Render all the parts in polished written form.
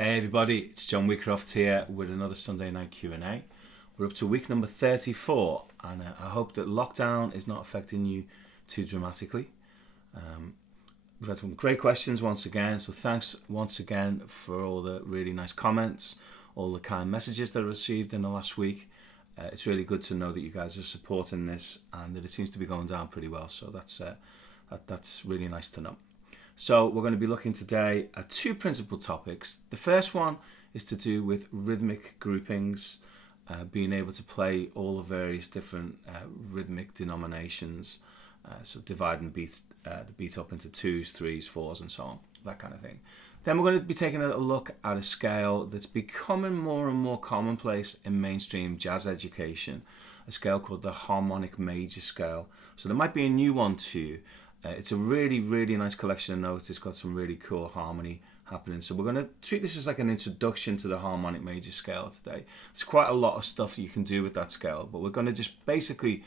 Hey everybody, it's John Wheatcroft here with another Sunday night Q&A. We're up to week number 34 and I hope that lockdown is not affecting you too dramatically. We've had some great questions once again, so thanks once again for all the really nice comments, all the kind messages that I received in the last week. It's really good to know that you guys are supporting this and that it seems to be going down pretty well, so that's really nice to know. So we're going to be looking today at two principal topics. The first one is to do with rhythmic groupings, being able to play all the various different rhythmic denominations, so dividing the beat up into 2s, 3s, 4s and so on, that kind of thing. Then we're going to be taking a look at a scale that's becoming more and more commonplace in mainstream jazz education, a scale called the Harmonic major scale. So there might be a new one to you. It's a really, really nice collection of notes. It's got some really cool harmony happening. So we're going to treat this as like an introduction to the harmonic major scale today. There's quite a lot of stuff you can do with that scale, but we're going to just basically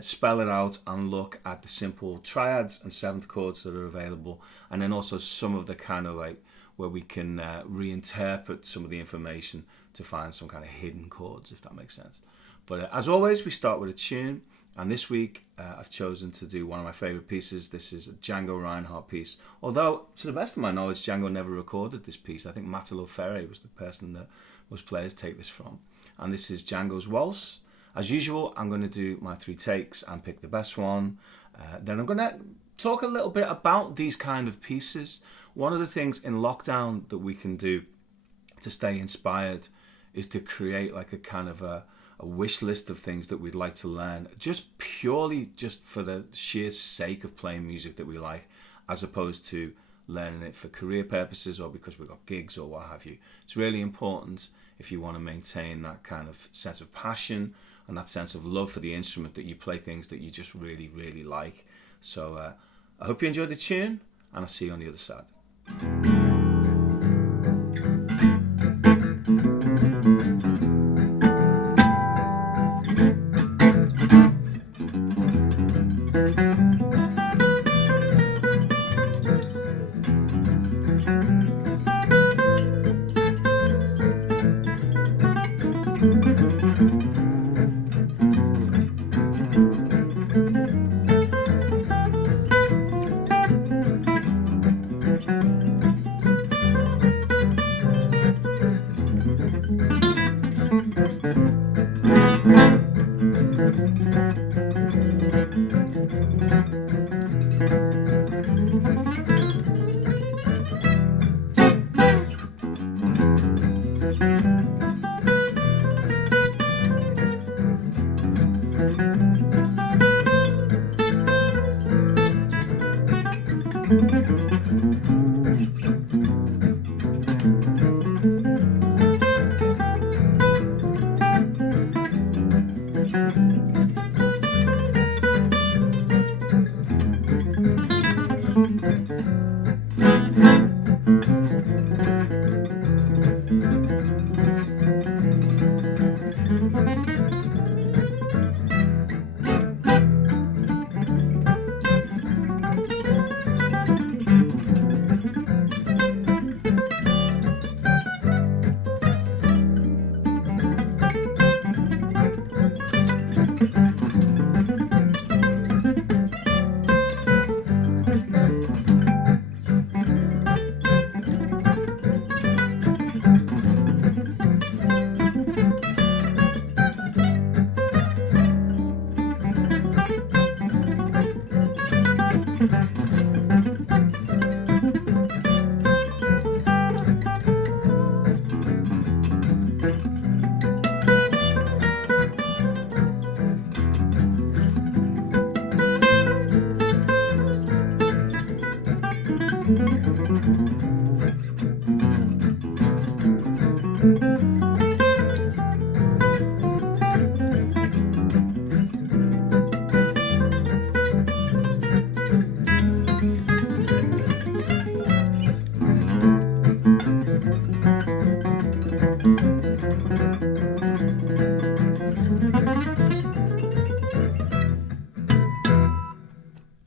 spell it out and look at the simple triads and seventh chords that are available, and then also some of the kind of like where we can reinterpret some of the information to find some kind of hidden chords, if that makes sense. But as always, we start with a tune. And this week, I've chosen to do one of my favourite pieces. This is a Django Reinhardt piece. Although, to the best of my knowledge, Django never recorded this piece. I think Matalo Ferre was the person that most players take this from. And this is Django's Waltz. As usual, I'm going to do my 3 takes and pick the best one. Then I'm going to talk a little bit about these kind of pieces. One of the things in lockdown that we can do to stay inspired is to create like a kind of a wish list of things that we'd like to learn, just purely just for the sheer sake of playing music that we like, as opposed to learning it for career purposes or because we've got gigs or what have you. It's really important if you want to maintain that kind of sense of passion and that sense of love for the instrument that you play things that you just really, really like. So I hope you enjoyed the tune and I'll see you on the other side.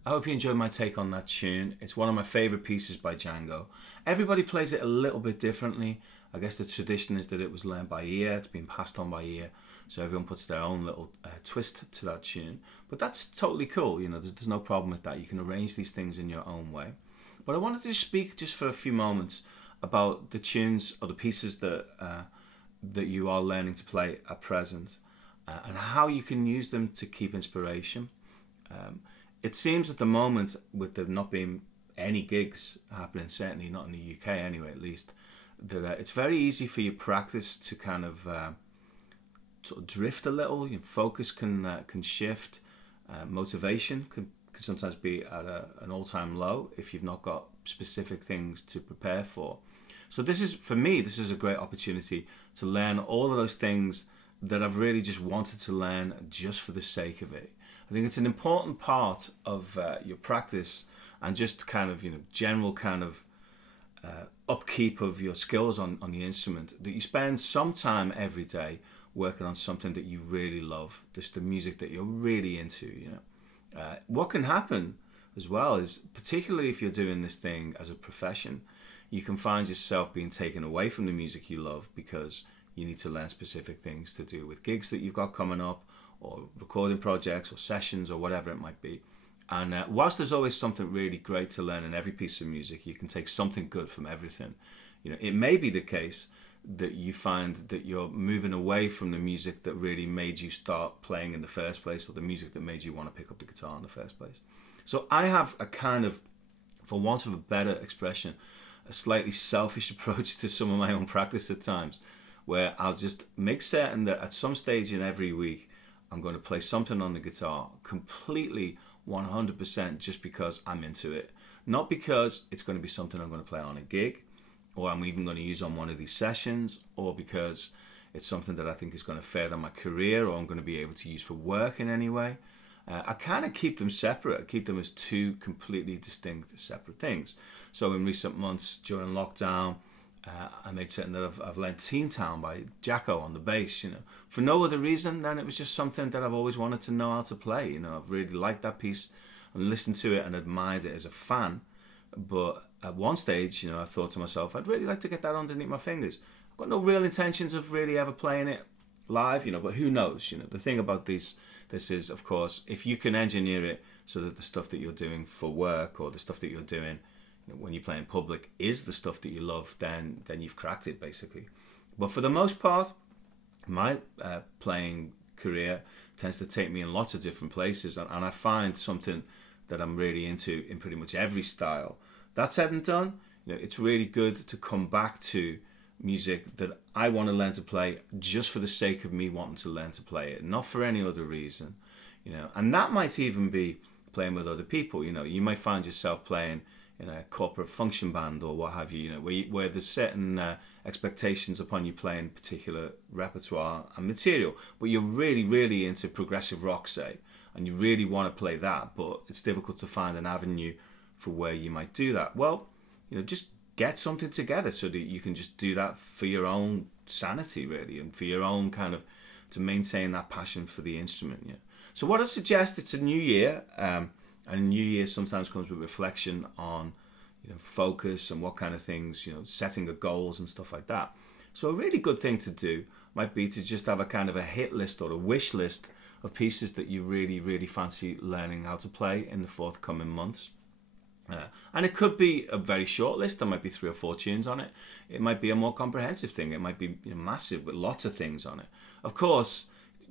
I hope you enjoyed my take on that tune. It's one of my favourite pieces by Django. Everybody plays it a little bit differently, I guess the tradition is that it was learned by ear, it's been passed on by ear, so everyone puts their own little twist to that tune. But that's totally cool, you know, there's no problem with that. You can arrange these things in your own way. But I wanted to speak just for a few moments about the tunes or the pieces that you are learning to play at present, and how you can use them to keep inspiration. It seems at the moment, with there not being any gigs happening, certainly not in the UK anyway at least, that it's very easy for your practice to kind of sort of drift a little. Your focus can shift. Motivation can sometimes be at an all-time low if you've not got specific things to prepare for. So this is a great opportunity to learn all of those things that I've really just wanted to learn just for the sake of it. I think it's an important part of your practice and just kind of, you know, general kind of upkeep of your skills on the instrument, that you spend some time every day working on something that you really love, just the music that you're really into, you know. What can happen as well is, particularly if you're doing this thing as a profession, you can find yourself being taken away from the music you love because you need to learn specific things to do with gigs that you've got coming up, or recording projects or sessions or whatever it might be. And whilst there's always something really great to learn in every piece of music, you can take something good from everything. You know, it may be the case that you find that you're moving away from the music that really made you start playing in the first place, or the music that made you want to pick up the guitar in the first place. So I have a kind of, for want of a better expression, a slightly selfish approach to some of my own practice at times, where I'll just make certain that at some stage in every week I'm going to play something on the guitar completely 100% just because I'm into it. Not because it's going to be something I'm going to play on a gig, or I'm even going to use on one of these sessions, or because it's something that I think is going to further my career, or I'm going to be able to use for work in any way. I kind of keep them separate. I keep them as two completely distinct, separate things. So in recent months, during lockdown, I made certain that I've learned Teen Town by Django on the bass, you know, for no other reason than it was just something that I've always wanted to know how to play. You know, I've really liked that piece and listened to it and admired it as a fan. But at one stage, you know, I thought to myself, I'd really like to get that underneath my fingers. I've got no real intentions of really ever playing it live, you know, but who knows? You know, the thing about this is, of course, if you can engineer it so that the stuff that you're doing for work, or the stuff that you're doing, you know, when you play in public, is the stuff that you love, then you've cracked it, basically. But for the most part, my playing career tends to take me in lots of different places, and I find something that I'm really into in pretty much every style. That said and done, you know, it's really good to come back to music that I want to learn to play just for the sake of me wanting to learn to play it, not for any other reason, you know. And that might even be playing with other people. You know, you might find yourself playing in a corporate function band or what have you, you know, where there's certain expectations upon you playing particular repertoire and material, but you're really, really into progressive rock, say, and you really want to play that, but it's difficult to find an avenue for where you might do that. Well, you know, just get something together so that you can just do that for your own sanity, really, and for your own kind of, to maintain that passion for the instrument. Yeah. So what I suggest, it's a new year, and a new year sometimes comes with reflection on, you know, focus and what kind of things, you know, setting the goals and stuff like that. So a really good thing to do might be to just have a kind of a hit list or a wish list of pieces that you really, really fancy learning how to play in the forthcoming months. And it could be a very short list. There might be 3 or 4 tunes on it. It might be a more comprehensive thing. It might be, you know, massive with lots of things on it. Of course,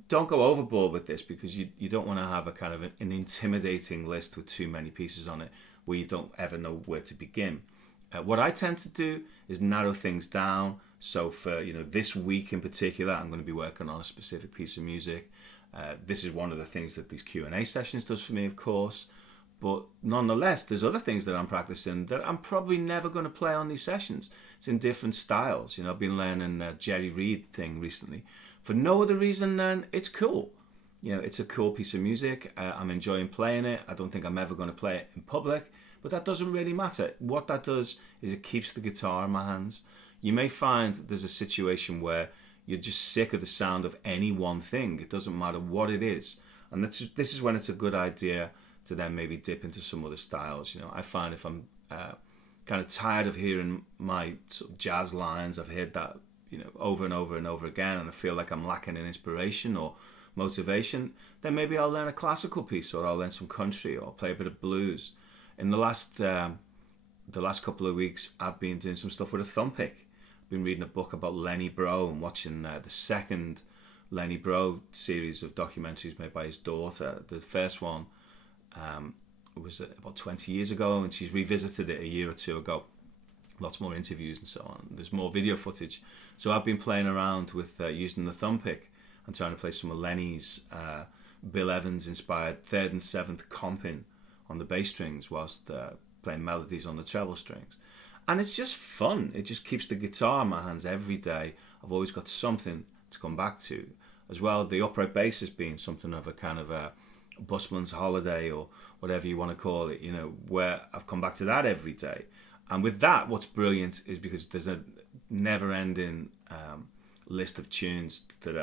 don't go overboard with this, because you don't want to have a kind of an intimidating list with too many pieces on it where you don't ever know where to begin. What I tend to do is narrow things down. So for, you know, this week in particular, I'm going to be working on a specific piece of music. This is one of the things that these Q&A sessions does for me, of course. But nonetheless, there's other things that I'm practicing that I'm probably never going to play on these sessions. It's in different styles. You know, I've been learning Jerry Reed thing recently for no other reason than it's cool. You know, it's a cool piece of music. I'm enjoying playing it. I don't think I'm ever going to play it in public, but that doesn't really matter. What that does is it keeps the guitar in my hands. You may find there's a situation where you're just sick of the sound of any one thing. It doesn't matter what it is. And this is when it's a good idea to then maybe dip into some other styles. You know, I find if I'm kind of tired of hearing my sort of jazz lines, I've heard that, over and over and over again, and I feel like I'm lacking in inspiration or motivation, then maybe I'll learn a classical piece, or I'll learn some country, or play a bit of blues. In the last couple of weeks, I've been doing some stuff with a thumb pick. I've been reading a book about Lenny Breau and watching the second Lenny Breau series of documentaries made by his daughter. The first one was about 20 years ago, and she's revisited it a year or two ago. Lots more interviews and so on. There's more video footage. So I've been playing around with using the thumb pick and trying to play some of Lenny's Bill Evans inspired 3rd and 7th comping on the bass strings whilst playing melodies on the treble strings. And it's just fun. It just keeps the guitar in my hands every day. I've always got something to come back to. As well, the upright bass has been something of a kind of a busman's holiday, or whatever you want to call it, where I've come back to that every day. And with that, what's brilliant is because there's a never-ending list of tunes that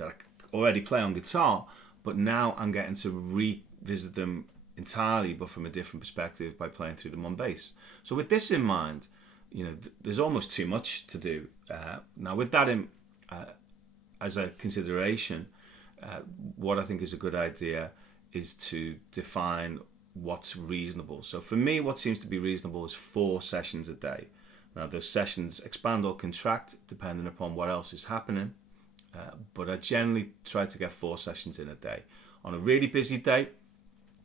I already play on guitar, but now I'm getting to revisit them entirely, but from a different perspective, by playing through them on bass. So with this in mind, there's almost too much to do. Now with that as a consideration, what I think is a good idea is to define what's reasonable. So for me, what seems to be reasonable is 4 sessions a day. Now those sessions expand or contract depending upon what else is happening, but I generally try to get 4 sessions in a day. On a really busy day,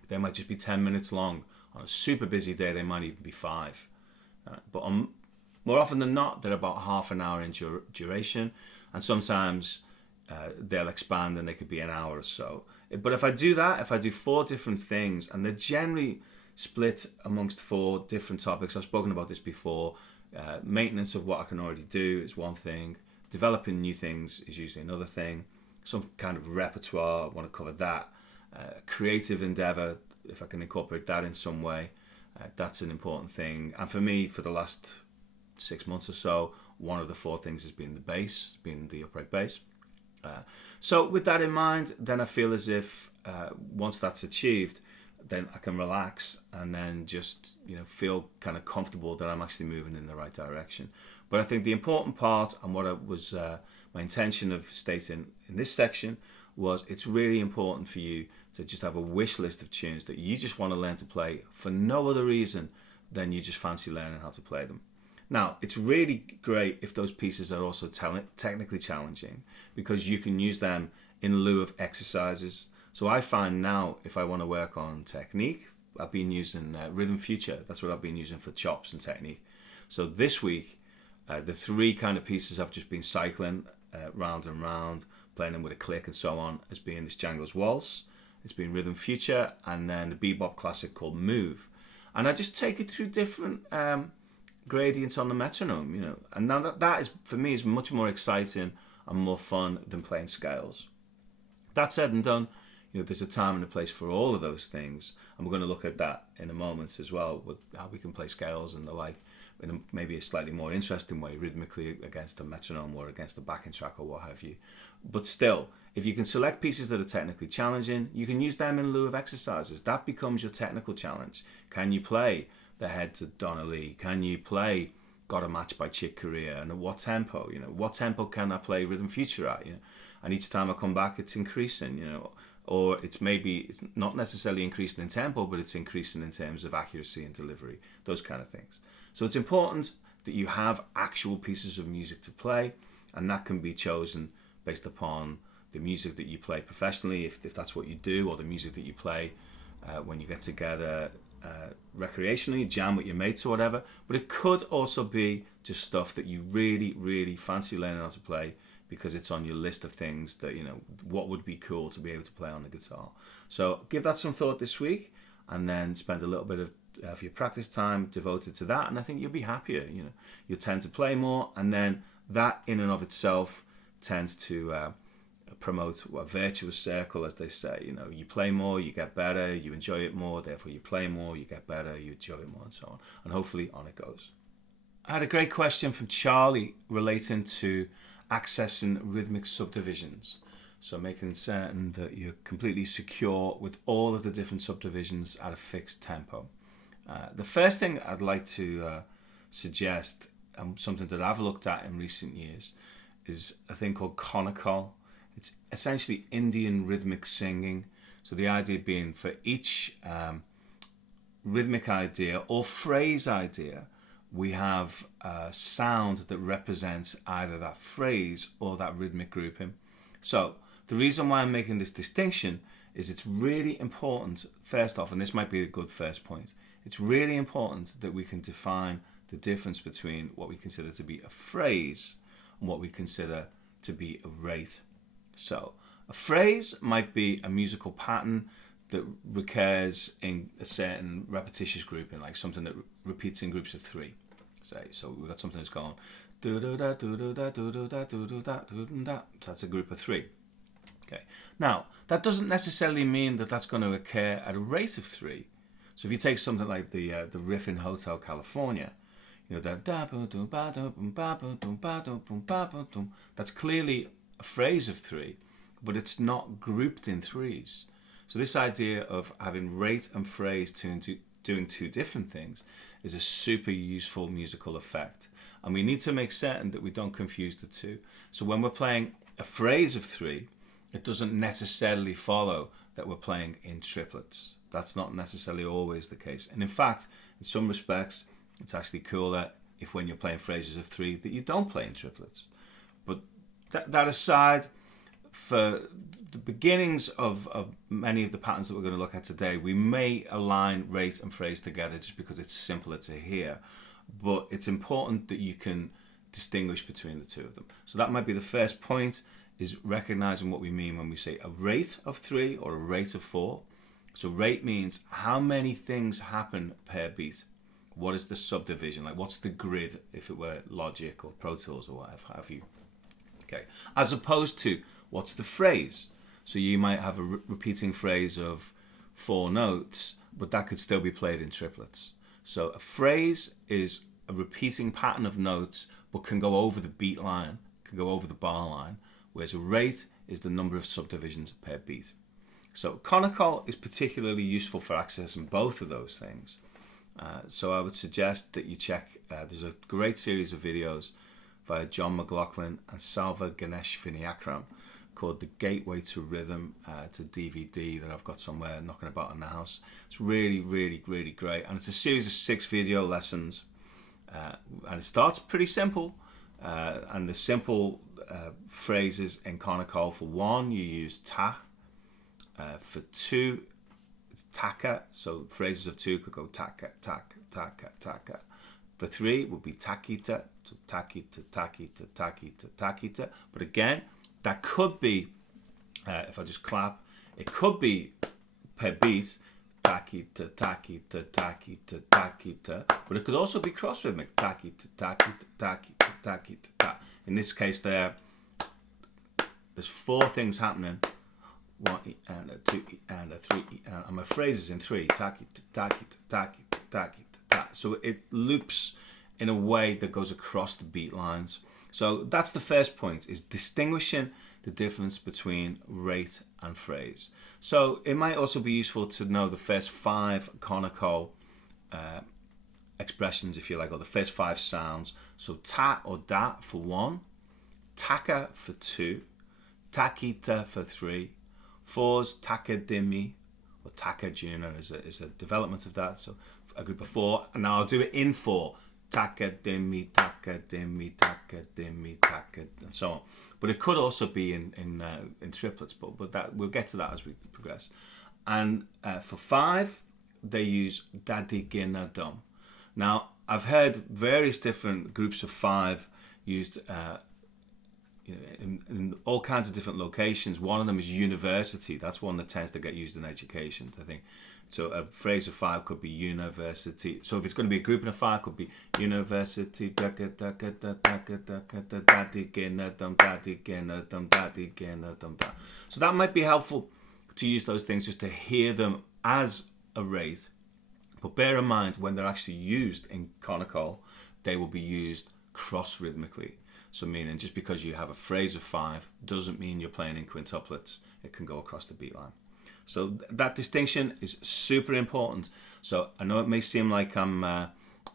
they might just be 10 minutes long. On a super busy day, they might even be 5. But more often than not, they're about half an hour in duration, and sometimes they'll expand and they could be an hour or so. But if I do 4 different things, and they're generally split amongst 4 different topics. I've spoken about this before. Maintenance of what I can already do is one thing. Developing new things is usually another thing. Some kind of repertoire, I want to cover that. Creative endeavor, if I can incorporate that in some way, that's an important thing. And for me, for the last 6 months or so, one of the 4 things has been the bass, being the upright bass. So with that in mind, then I feel as if once that's achieved, then I can relax and then just feel kind of comfortable that I'm actually moving in the right direction. But I think the important part, and what was my intention of stating in this section, was it's really important for you to just have a wish list of tunes that you just want to learn to play for no other reason than you just fancy learning how to play them. Now, it's really great if those pieces are also technically challenging, because you can use them in lieu of exercises. So I find now, if I want to work on technique, I've been using Rhythm Future. That's what I've been using for chops and technique. So this week, the 3 kind of pieces I've just been cycling round and round, playing them with a click and so on, has been this Django's Waltz, it's been Rhythm Future, and then the bebop classic called Move. And I just take it through different gradients on the metronome, and now that is, for me, is much more exciting and more fun than playing scales. That said and done, there's a time and a place for all of those things, and we're going to look at that in a moment as well, with how we can play scales and the like in maybe a slightly more interesting way, rhythmically against a metronome or against a backing track or what have you. But still, if you can select pieces that are technically challenging, you can use them in lieu of exercises. That becomes your technical challenge. Can you play The Head to Donna Lee? Can you play Got a Match by Chick Corea? And at what tempo? What tempo can I play Rhythm Future at? And each time I come back, it's increasing, or it's not necessarily increasing in tempo, but it's increasing in terms of accuracy and delivery, those kind of things. So it's important that you have actual pieces of music to play, and that can be chosen based upon the music that you play professionally, if that's what you do, or the music that you play when you get together recreationally, jam with your mates or whatever. But it could also be just stuff that you really, really fancy learning how to play because it's on your list of things that, what would be cool to be able to play on the guitar. So give that some thought this week, and then spend a little bit of your practice time devoted to that, and I think you'll be happier. You'll tend to play more, and then that in and of itself tends to promote a virtuous circle, as they say. You play more, you get better, you enjoy it more, therefore you play more, you get better, you enjoy it more, and so on. And hopefully on it goes. I had a great question from Charlie relating to accessing rhythmic subdivisions. So making certain that you're completely secure with all of the different subdivisions at a fixed tempo. The first thing I'd like to suggest something that I've looked at in recent years is a thing called Konokol. It's essentially Indian rhythmic singing. So the idea being for each rhythmic idea or phrase idea, we have a sound that represents either that phrase or that rhythmic grouping. So the reason why I'm making this distinction is it's really important, first off, and this might be a good first point, it's really important that we can define the difference between what we consider to be a phrase and what we consider to be a rate. So a phrase might be a musical pattern that recurs in a certain repetitious grouping, like something that repeats in groups of three. Say, so we've got something that's going do do da do do da do do da do do da do do da. So that's a group of three. Okay. Now that doesn't necessarily mean that that's going to occur at a rate of three. So if you take something like the riff in Hotel California, you know that da ba do ba do ba ba do ba do ba ba do, that's clearly a phrase of three, but it's not grouped in threes. So this idea of having rate and phrase doing two different things is a super useful musical effect. And we need to make certain that we don't confuse the two. So when we're playing a phrase of three, it doesn't necessarily follow that we're playing in triplets. That's not necessarily always the case. And in fact, in some respects, it's actually cooler if when you're playing phrases of three that you don't play in triplets. But that aside, for the beginnings of many of the patterns that we're going to look at today, we may align rate and phrase together just because it's simpler to hear. But it's important that you can distinguish between the two of them. So that might be the first point, is recognizing what we mean when we say a rate of three or a rate of four. So rate means how many things happen per beat. What is the subdivision? Like what's the grid if it were Logic or Pro Tools or whatever have you. Okay. As opposed to what's the phrase? So you might have a repeating phrase of 4 notes, but that could still be played in triplets. So a phrase is a repeating pattern of notes, but can go over the beat line, can go over the bar line, whereas a rate is the number of subdivisions per beat. So Konokol is particularly useful for accessing both of those things. So I would suggest that you check, there's a great series of videos via John McLaughlin and Salva Ganesh Vinayakram called The Gateway to Rhythm. It's a DVD that I've got somewhere knocking about in the house. It's really, really, really great. And it's a series of 6 video lessons. And it starts pretty simple. And the simple phrases in Konokol, for 1, you use ta. For 2, it's taka. So phrases of 2 could go taka, taka, taka, taka. For 3 would be takita, so takita, takita, takita, takita. But again, that could be, if I just clap, it could be per beat, takita, takita, takita, takita. But it could also be cross rhythmic, takita, takita, takita, takita, ta. In this case, there's 4 things happening. 1 and a 2 and a 3, and my phrase is in 3. Takita, takita, takita, takita, ta. So it loops in a way that goes across the beat lines. So that's the first point, is distinguishing the difference between rate and phrase. So it might also be useful to know the first 5 Konokol expressions, if you like, or the first 5 sounds. So ta or da for 1, taka for 2, takita for 3, 4's takadimi or takajuna is a development of that. So a group of 4, and now I'll do it in 4. Takadimi, takadimi, takadimi, takad, and so on. But it could also be in triplets, but that we'll get to that as we progress. And for 5, they use dadigina dum. Now I've heard various different groups of 5 used in all kinds of different locations. One of them is university. That's one that tends to get used in education, I think. So a phrase of 5 could be university. So if it's going to be a grouping of 5, it could be university. So that might be helpful to use those things just to hear them as a rate. But bear in mind, when they're actually used in Konokol, they will be used cross-rhythmically. So meaning just because you have a phrase of 5 doesn't mean you're playing in quintuplets. It can go across the beat line. So that distinction is super important. So I know it may seem like I'm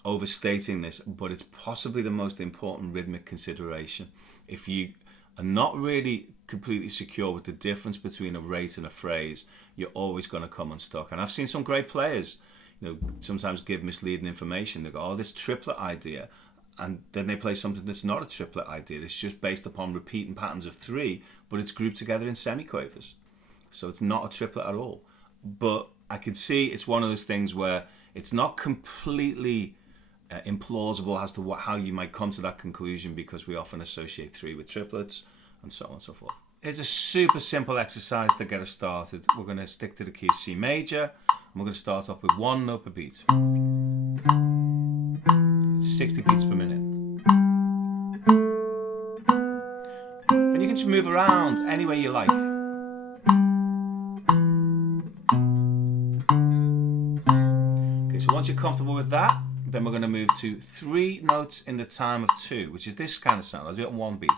overstating this, but it's possibly the most important rhythmic consideration. If you are not really completely secure with the difference between a rate and a phrase, you're always going to come unstuck. And I've seen some great players, sometimes give misleading information. They go, oh, this triplet idea, and then they play something that's not a triplet idea. It's just based upon repeating patterns of 3, but it's grouped together in semiquavers. So it's not a triplet at all. But I could see it's one of those things where it's not completely implausible as to how you might come to that conclusion, because we often associate 3 with triplets and so on and so forth. It's a super simple exercise to get us started. We're going to stick to the key of C major, and we're going to start off with 1 note per beat. It's 60 beats per minute. And you can just move around any way you like. Okay, so once you're comfortable with that, then we're going to move to 3 notes in the time of 2, which is this kind of sound. I'll do it on 1 beat.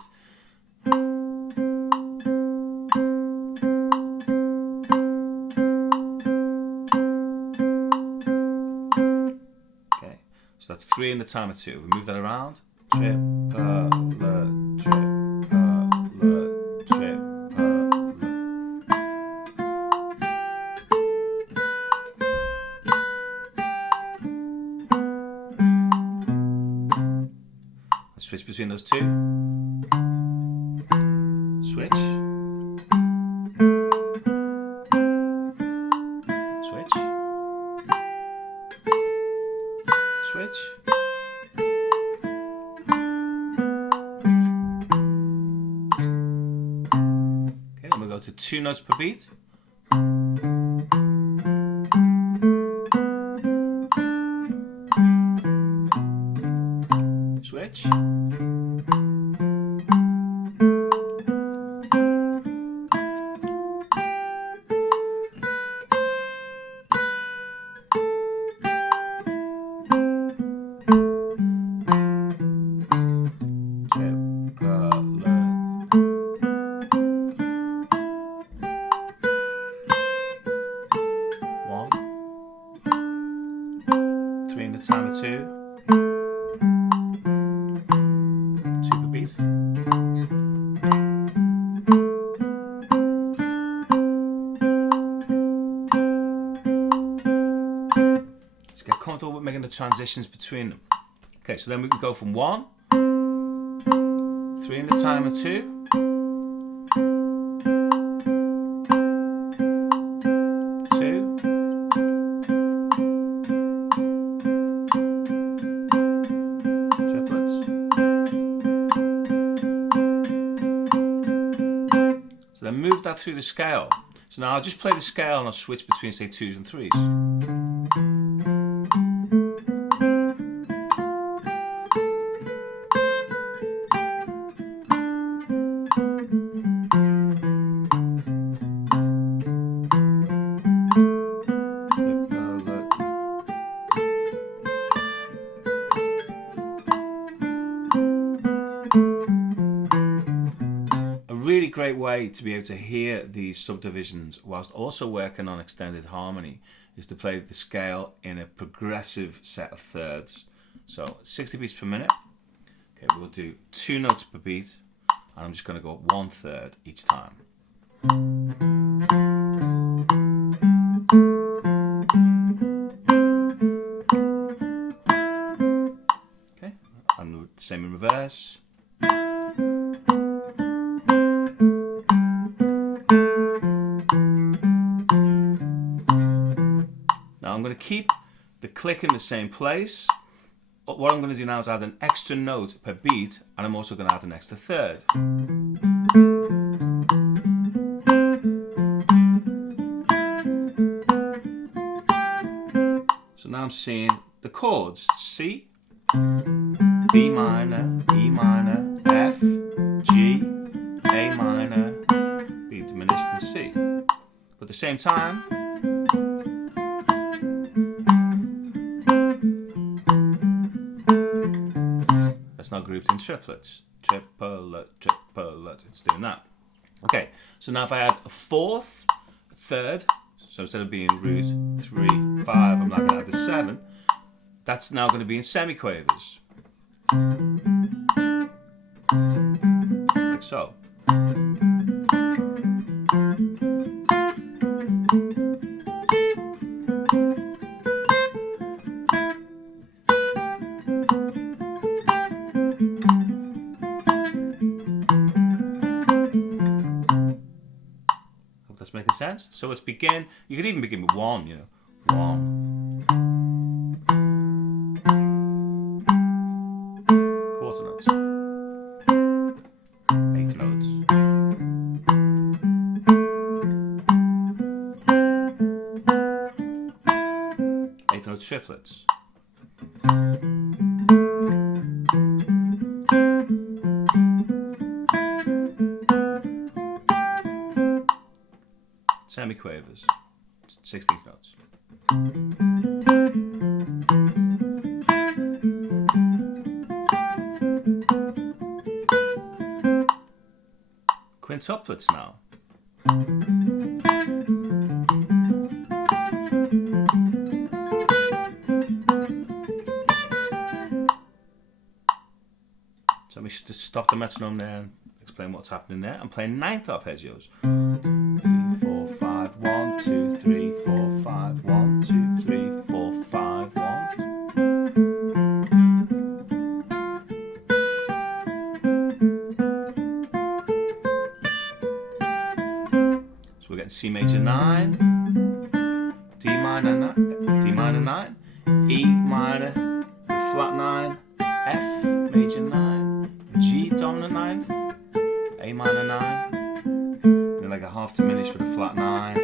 Okay, so that's 3 in the time of 2. We move that around. Triplet, triplet, triplet. Switch between those 2. Switch. Switch. Switch. Okay, then we'll go to 2 notes per beat. Switch. Comfortable with making the transitions between them. Okay, so then we can go from 1, 3 in the time of 2, 2, triplets. So then move that through the scale. So now I'll just play the scale and I'll switch between, say, 2s and 3s. Great way to be able to hear these subdivisions whilst also working on extended harmony is to play the scale in a progressive set of thirds. So 60 beats per minute. Okay, we'll do 2 notes per beat, and I'm just going to go 1/3 each time. Okay, and same in reverse. I'm going to keep the click in the same place. But what I'm going to do now is add an extra note per beat, and I'm also going to add an extra third. So now I'm seeing the chords C, D minor, E minor, F, G, A minor, B diminished, and C. But at the same time, that's now grouped in triplets. Triplet, triplet, it's doing that. Okay, so now if I add a 4th, a 3rd, so instead of being root 3, 5, I'm now going to add the 7. That's now going to be in semiquavers. Like so. Hope that's making sense. So let's begin. You could even begin with 1, you know. 1. Quarter notes. 8 notes. 8 note triplets. Semiquavers. 16th notes. Quintuplets now. So let me just stop the metronome there and explain what's happening there. I'm playing 9th arpeggios. 3, 4, 5, 1, 2, 3, 4, 5, 1, 2, 3, 4, 5, 1. So we're getting C major 9, D minor 9, E minor flat 9, F major 9, G dominant 9th, A minor 9. Like a half diminished with a flat 9.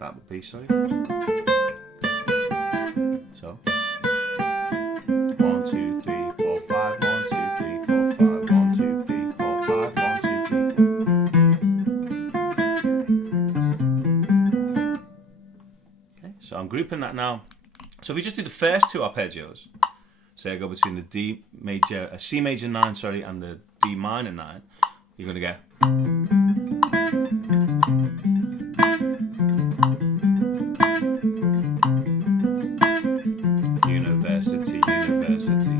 That would be, sorry. So 1, 2, 3, 4, 5, 1, 2, 3, 4, 5, 1, 2, 3, 4, 5, 1, 2, 3, 4. Okay, so I'm grouping that now. So if we just do the first 2 arpeggios, say I go between the C major 9, sorry, and the D minor 9, you're going to get. University, university.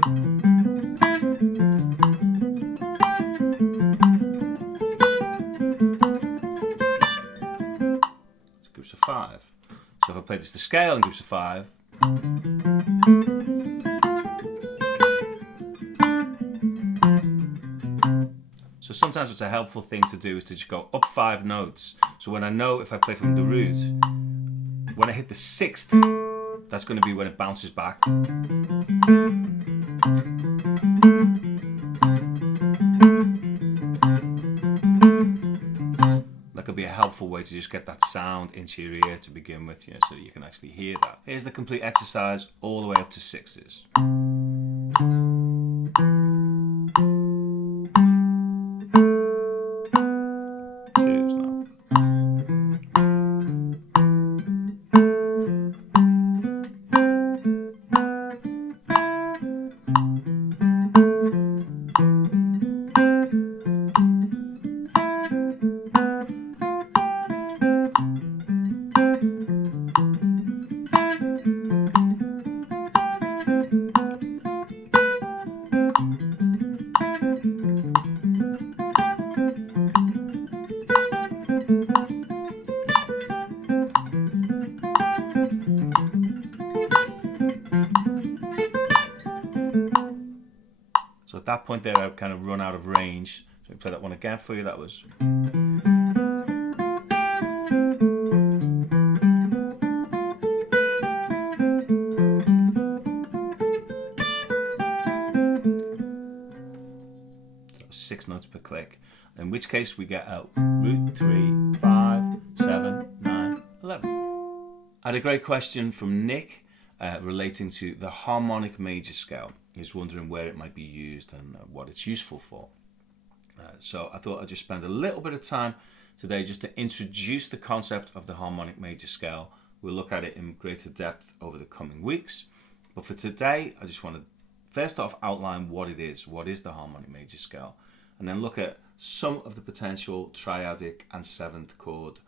It's groups of 5. So if I play this to scale in groups of 5. So sometimes what's a helpful thing to do is to just go up 5 notes. So when I know if I play from the root, when I hit the 6th, that's going to be when it bounces back. That could be a helpful way to just get that sound into your ear to begin with, you know, so that you can actually hear that. Here's the complete exercise all the way up to 6s. So at that point there, I've kind of run out of range. So we play that one again for you. That was. So 6 notes per click. In which case we get out root 3, 5, 7, 9, 11. I had a great question from Nick relating to the harmonic major scale. He's wondering where it might be used and what it's useful for. So I thought I'd just spend a little bit of time today just to introduce the concept of the harmonic major scale. We'll look at it in greater depth over the coming weeks. But for today, I just want to first off outline what it is. What is the harmonic major scale? And then look at some of the potential triadic and 7th chord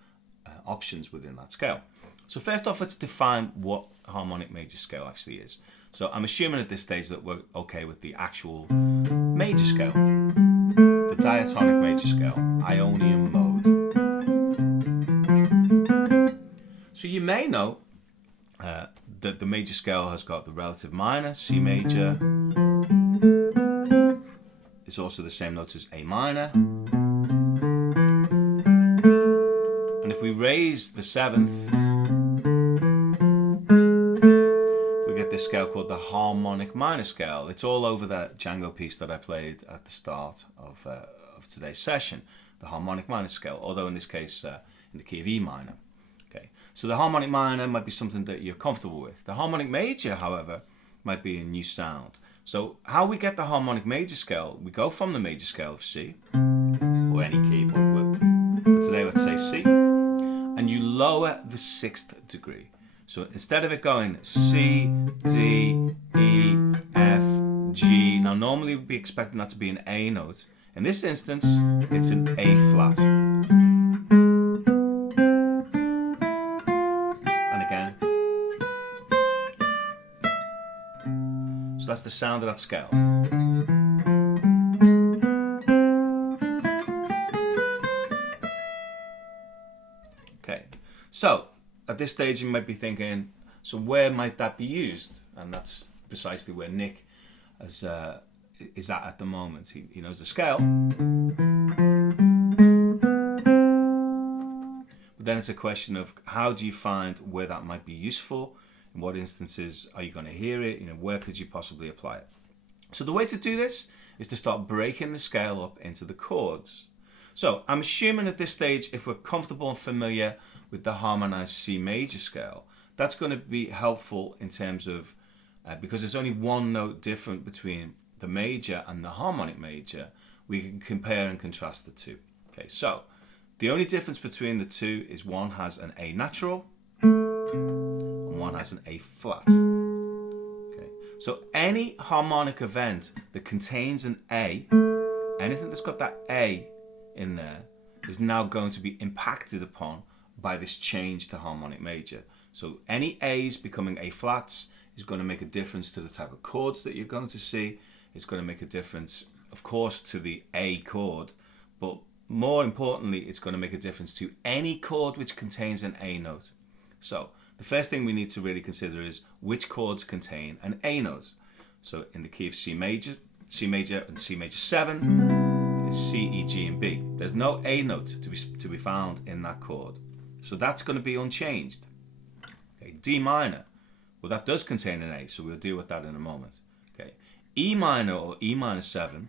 options within that scale. So first off, let's define what a harmonic major scale actually is. So I'm assuming at this stage that we're okay with the actual major scale, the diatonic major scale, Ionian mode. So you may know that the major scale has got the relative minor, C major, is also the same note as A minor. And if we raise the seventh, we get this scale called the harmonic minor scale. It's all over that Django piece that I played at the start of today's session, the harmonic minor scale, although in this case in the key of E minor. Okay, so the harmonic minor might be something that you're comfortable with. The harmonic major, however, might be a new sound. So how we get the harmonic major scale, we go from the major scale of C, or any key, but today let's say C, and you lower the sixth degree. So instead of it going C, D, E, F, G, now normally we'd be expecting that to be an A note. In this instance, it's an A flat. And again. So that's the sound of that scale. Okay, so at this stage you might be thinking, so where might that be used? And that's precisely where Nick is at the moment. He knows the scale. But then it's a question of how do you find where that might be useful? In what instances are you going to hear it? Where could you possibly apply it? So the way to do this is to start breaking the scale up into the chords. So I'm assuming at this stage, if we're comfortable and familiar with the harmonized C major scale, that's going to be helpful in terms of, because there's only one note different between the major and the harmonic major, we can compare and contrast the two. Okay, so the only difference between the two is one has an A natural and one has an A flat. Okay, so any harmonic event that contains an A, anything that's got that A in there, is now going to be impacted upon by this change to harmonic major. So any A's becoming A flats is going to make a difference to the type of chords that you're going to see. It's going to make a difference, of course, to the A chord, but more importantly, it's going to make a difference to any chord which contains an A note. So the first thing we need to really consider is which chords contain an A note. So in the key of C major and C major 7, it's C, E, G, and B. There's no A note to be found in that chord. So that's going to be unchanged. Okay, D minor, well, that does contain an A, so we'll deal with that in a moment. Okay, E minor or E minor 7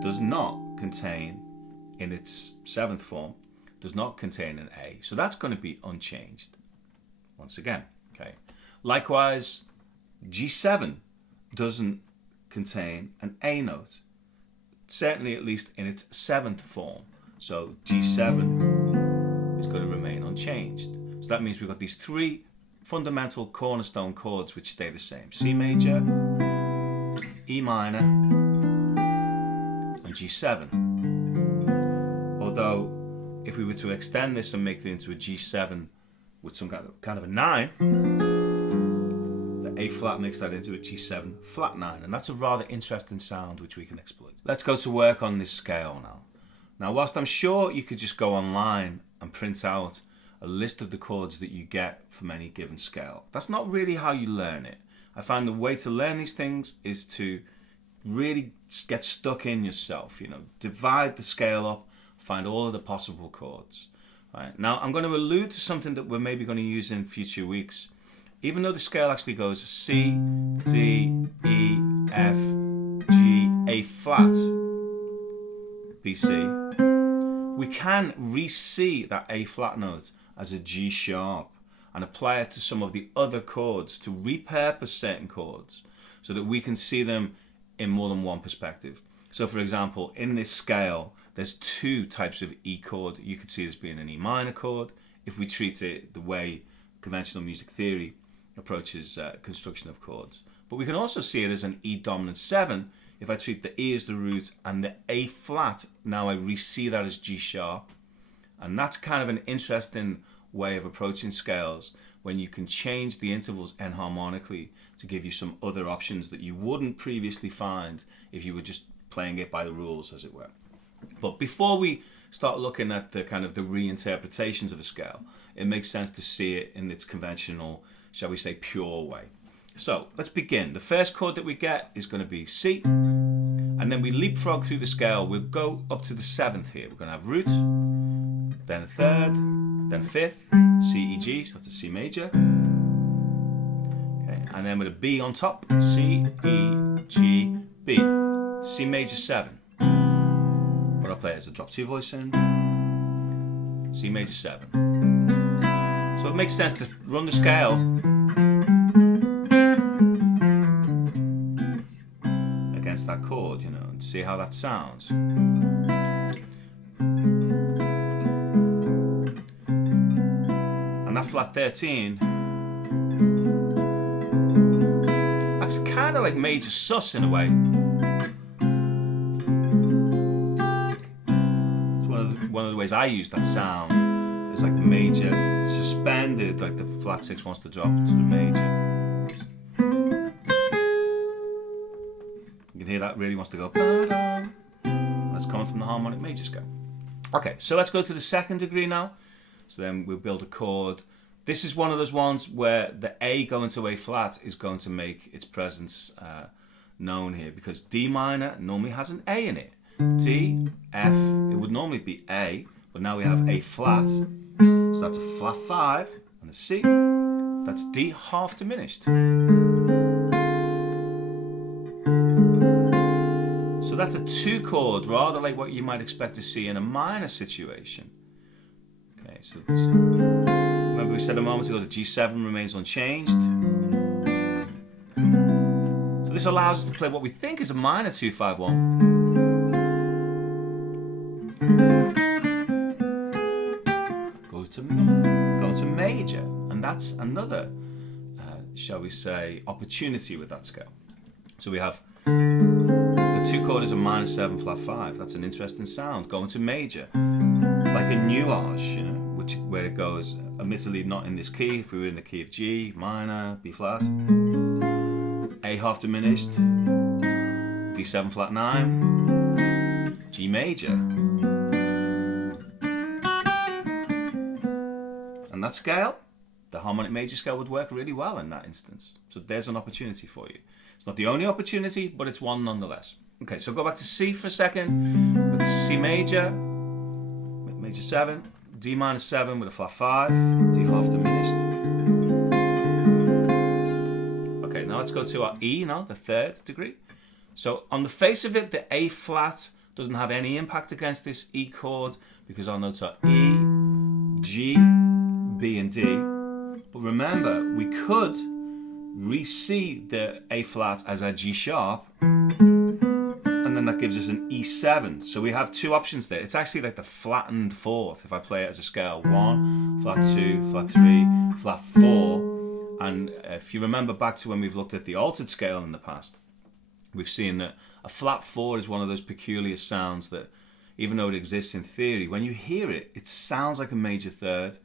does not contain, in its seventh form, does not contain an A, so that's going to be unchanged once again. Okay, likewise, G7 doesn't contain an A note, certainly at least in its seventh form, so G7 is going to remain unchanged. So that means we've got these three fundamental cornerstone chords which stay the same: C major, E minor, and G7. Although if we were to extend this and make it into a G7 with some kind of a 9, the A flat makes that into a G7 flat 9, and that's a rather interesting sound which we can exploit. Let's go to work on this scale now. Now, whilst I'm sure you could just go online and print out a list of the chords that you get from any given scale, that's not really how you learn it. I find the way to learn these things is to really get stuck in yourself, divide the scale up, find all of the possible chords. Right. Now, I'm going to allude to something that we're maybe going to use in future weeks. Even though the scale actually goes C, D, E, F, G, A flat, B, C, we can re-see that A flat note as a G sharp and apply it to some of the other chords to repurpose certain chords so that we can see them in more than one perspective. So for example, in this scale, there's two types of E chord. You could see it as being an E minor chord if we treat it the way conventional music theory approaches construction of chords. But we can also see it as an E dominant 7 if I treat the E as the root and the A flat, now I re-see that as G sharp. And that's kind of an interesting way of approaching scales when you can change the intervals enharmonically to give you some other options that you wouldn't previously find if you were just playing it by the rules, as it were. But before we start looking at the kind of the reinterpretations of a scale, it makes sense to see it in its conventional, shall we say, pure way. So let's begin. The first chord that we get is going to be C, and then we leapfrog through the scale. We'll go up to the 7th here. We're going to have root, then a 3rd, then 5th, C, E, G, so that's a C major. Okay, and then with a B on top, C, E, G, B, C major 7. But I'll play it as a drop 2 voice in, C major 7. So it makes sense to run the scale against that chord, you know, and see how that sounds. And that flat 13, that's kind of like major sus in a way. One of the ways I use that sound is like major suspended, like the flat 6 wants to drop to the major. You can hear that really wants to go. That's coming from the harmonic major scale. Okay, so let's go to the 2nd degree now. So then we'll build a chord. This is one of those ones where the A going to A flat is going to make its presence known here, because D minor normally has an A in it. D, F, it would normally be A, but now we have A flat, so that's a flat 5, and a C, that's D half diminished. So that's a 2 chord, rather like what you might expect to see in a minor situation. Okay, so remember we said a moment ago the G7 remains unchanged. So this allows us to play what we think is a minor 2-5-1. Going to major, and that's another, shall we say, opportunity with that scale. So we have the 2 chord is a minor 7 flat 5. That's an interesting sound. Going to major, like a nuage, you know, where it goes, admittedly not in this key. If we were in the key of G minor, B flat, A half diminished, D7 flat 9, G major. And that scale, the harmonic major scale, would work really well in that instance. So there's an opportunity for you. It's not the only opportunity, but it's one nonetheless. Okay, so go back to C for a second. With C major, major 7, D minor 7 with a flat 5, D half diminished. Okay, now let's go to our E now, the 3rd degree. So on the face of it, the A flat doesn't have any impact against this E chord because our notes are E, G, B and D, but remember we could re-see the A flat as a G sharp, and then that gives us an E7. So we have 2 options there. It's actually like the flattened 4th if I play it as a scale: 1, flat 2, flat 3, flat 4. And if you remember back to when we've looked at the altered scale in the past, we've seen that a flat 4 is one of those peculiar sounds that, even though it exists in theory, when you hear it, it sounds like a major 3rd.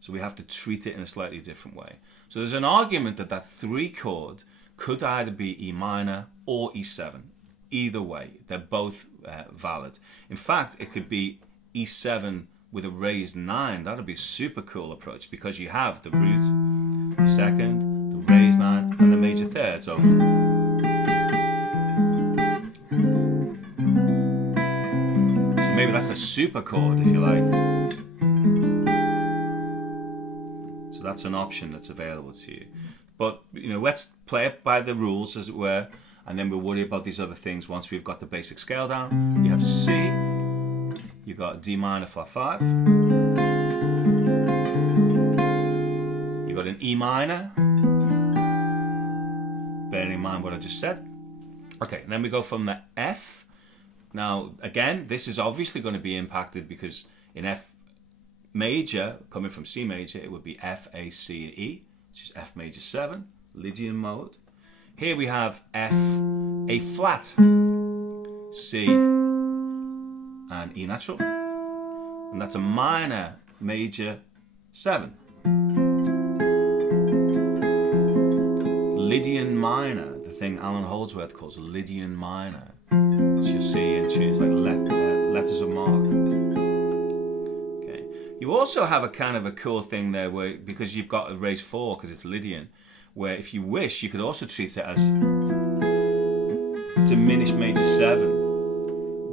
So we have to treat it in a slightly different way. So there's an argument that that 3 chord could either be E minor or E7. Either way, they're both valid. In fact, it could be E7 with a raised 9. That would be a super cool approach because you have the root, the 2nd, the raised 9, and the major 3rd. So maybe that's a super chord, if you like. So that's an option that's available to you. But, you know, let's play it by the rules, as it were, and then we'll worry about these other things once we've got the basic scale down. You have C, you've got D minor flat 5, you've got an E minor, bearing in mind what I just said. Okay, and then we go from the F. Now, again, this is obviously going to be impacted because in F major, coming from C major, it would be F, A, C, and E, which is F major 7, Lydian mode. Here we have F, A flat, C, and E natural. And that's a minor major 7. Lydian minor, the thing Alan Holdsworth calls Lydian minor, which you'll see in tunes like Letters of Mark. Okay. You also have a kind of a cool thing there where, because you've got a raised 4 because it's Lydian, where if you wish you could also treat it as diminished major 7.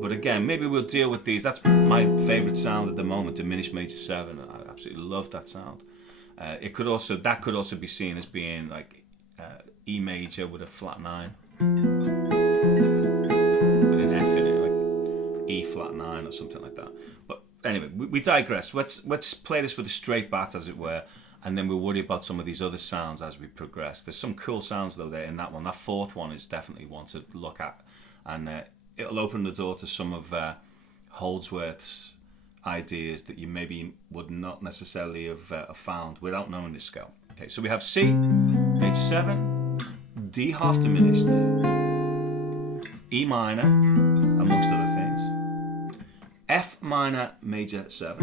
But again, maybe we'll deal with these. That's my favourite sound at the moment, diminished major 7. I absolutely love that sound. That could also be seen as being like E major with a flat 9, with an F in it, like E flat 9 or something like that. But anyway, we digress. Let's play this with a straight bat, as it were, and then we'll worry about some of these other sounds as we progress. There's some cool sounds though there in that one. That 4th one is definitely one to look at, and it'll open the door to some of Holdsworth's ideas that you maybe would not necessarily have found without knowing this scale. Okay, so we have C major 7, D half diminished, E minor, amongst other things, F minor major 7.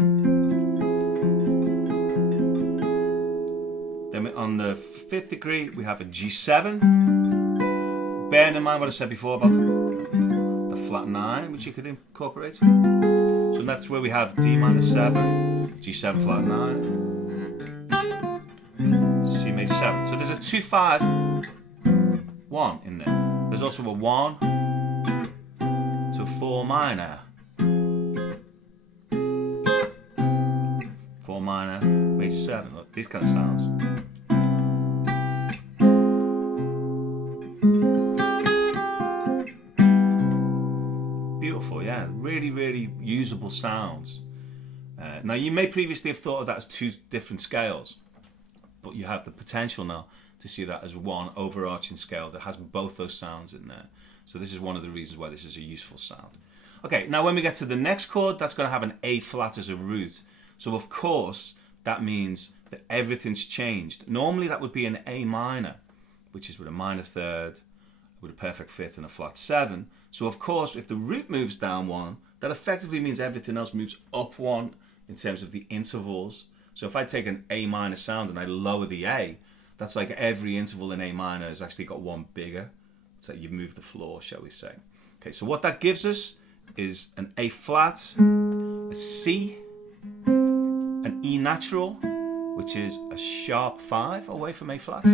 Then on the 5th degree we have a G7. Bearing in mind what I said before about the flat 9, which you could incorporate. So that's where we have D minor 7, G7 flat 9, C major 7. So there's a 2-5 1 in there. There's also a 1 to a 4 minor. 4 minor, major 7. Look, these kind of sounds. Beautiful, yeah. Really, really usable sounds. Now, you may previously have thought of that as 2 different scales, but you have the potential now to see that as one overarching scale that has both those sounds in there. So this is one of the reasons why this is a useful sound. Okay, now when we get to the next chord, that's going to have an A flat as a root. So of course, that means that everything's changed. Normally that would be an A minor, which is with a minor 3rd, with a perfect 5th and a flat 7. So of course, if the root moves down 1, that effectively means everything else moves up 1 in terms of the intervals. So if I take an A minor sound and I lower the A, that's like every interval in A minor has actually got 1 bigger. It's like you've moved the floor, shall we say. Okay, so what that gives us is an A flat, a C, an E natural, which is a sharp 5 away from A flat.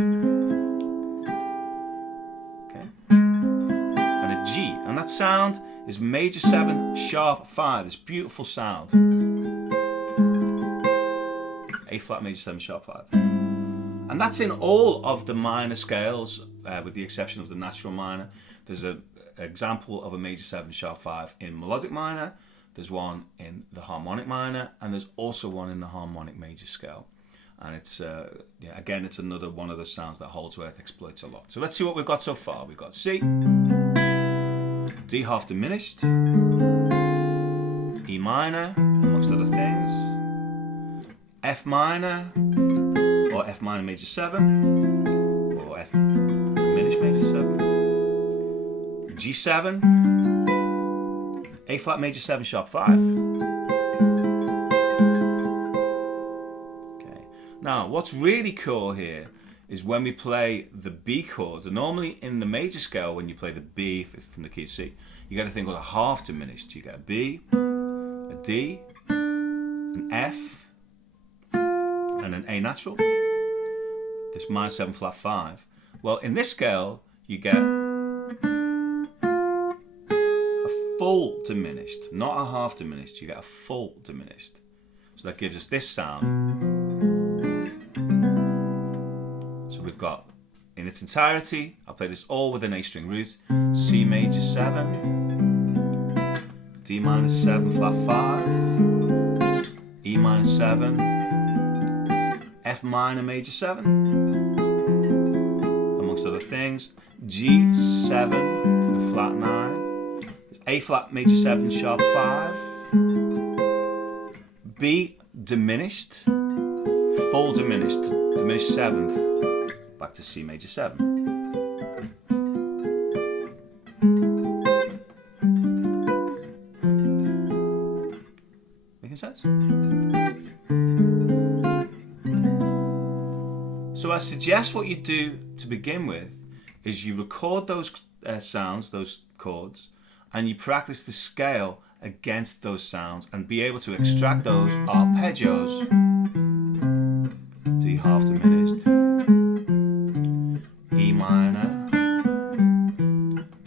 Okay. And a G. And that sound is major 7, sharp 5. This beautiful sound. A flat, major 7, sharp 5. And that's in all of the minor scales, with the exception of the natural minor. There's an example of a major 7, sharp 5 in melodic minor. There's one in the harmonic minor, and there's also one in the harmonic major scale. And it's, again, it's another one of those sounds that Holdsworth exploits a lot. So let's see what we've got so far. We've got C, D half diminished, E minor, amongst other things, F minor, or F minor major 7, or F diminished major 7, G7, A flat major 7 sharp 5. Okay. Now, what's really cool here is when we play the B chords. And normally in the major scale, when you play the B from the key of C, you get a thing called a half diminished. You get a B, a D, an F, and an A natural. This minor 7 flat 5. Well, in this scale, you get a full diminished, not a half diminished. You get a full diminished. So that gives us this sound. So we've got, in its entirety, I'll play this all with an A string root. C major 7, D minor 7 flat 5, E minor 7, F minor major 7, amongst other things, G7 and a flat 9, A flat major 7 sharp 5, B diminished, full diminished, diminished 7th, back to C major 7. Making sense? So I suggest what you do to begin with is you record those sounds, those chords, and you practice the scale against those sounds and be able to extract those arpeggios. D half diminished, E minor,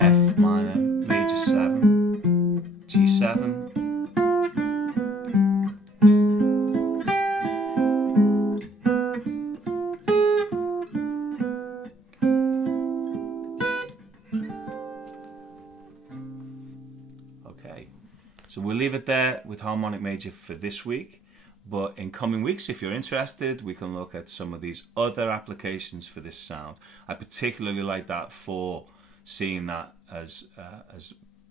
F minor, major 7, G7. Okay, so we'll leave it there with harmonic major for this week. But in coming weeks, if you're interested, we can look at some of these other applications for this sound. I particularly like that for seeing that as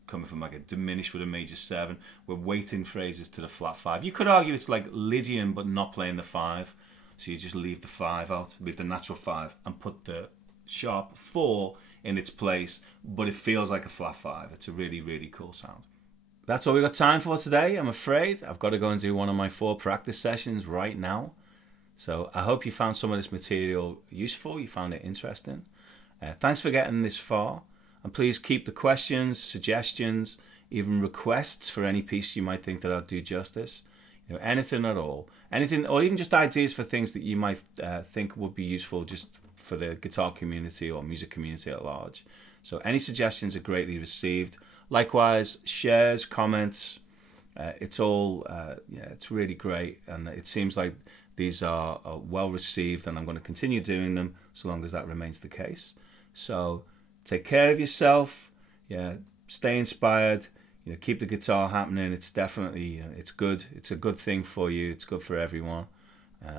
coming from like a diminished with a major 7. We're weighting phrases to the flat 5. You could argue it's like Lydian, but not playing the 5. So you just leave the 5 out, leave the natural 5, and put the sharp 4 in its place. But it feels like a flat 5. It's a really, really cool sound. That's all we've got time for today, I'm afraid. I've got to go and do one of my 4 practice sessions right now. So I hope you found some of this material useful, you found it interesting. Thanks for getting this far. And please keep the questions, suggestions, even requests for any piece you might think that I'll do justice. You know, anything at all. Anything, or even just ideas for things that you might think would be useful just for the guitar community or music community at large. So any suggestions are greatly received. Likewise, shares, comments, it's all, it's really great. And it seems like these are well received, and I'm going to continue doing them so long as that remains the case. So take care of yourself, stay inspired, keep the guitar happening. It's definitely, it's good. It's a good thing for you. It's good for everyone.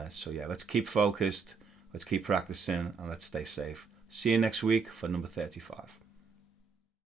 So let's keep focused, let's keep practicing, and let's stay safe. See you next week for number 35.